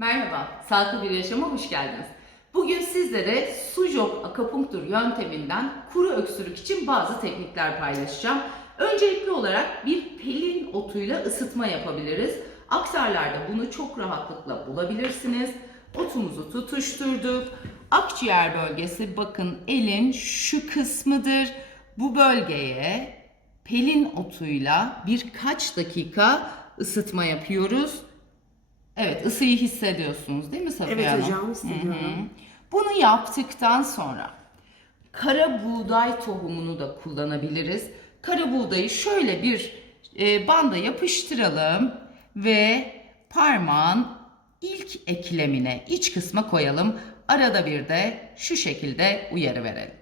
Merhaba, sağlıklı bir yaşama hoş geldiniz. Bugün sizlere Sujok akupunktur yönteminden kuru öksürük için bazı teknikler paylaşacağım. Öncelikli olarak bir pelin otuyla ısıtma yapabiliriz. Aksarlarda bunu çok rahatlıkla bulabilirsiniz. Otumuzu tutuşturduk. Akciğer bölgesi bakın elin şu kısmıdır. Bu bölgeye pelin otuyla birkaç dakika ısıtma yapıyoruz. Evet, ısıyı hissediyorsunuz değil mi Safiye Evet Hanım? hocam, hissediyorum. Bunu yaptıktan sonra kara buğday tohumunu da kullanabiliriz. Kara buğdayı şöyle bir banda yapıştıralım ve parmağın ilk eklemine, iç kısma koyalım. Arada bir de şu şekilde uyarı verelim.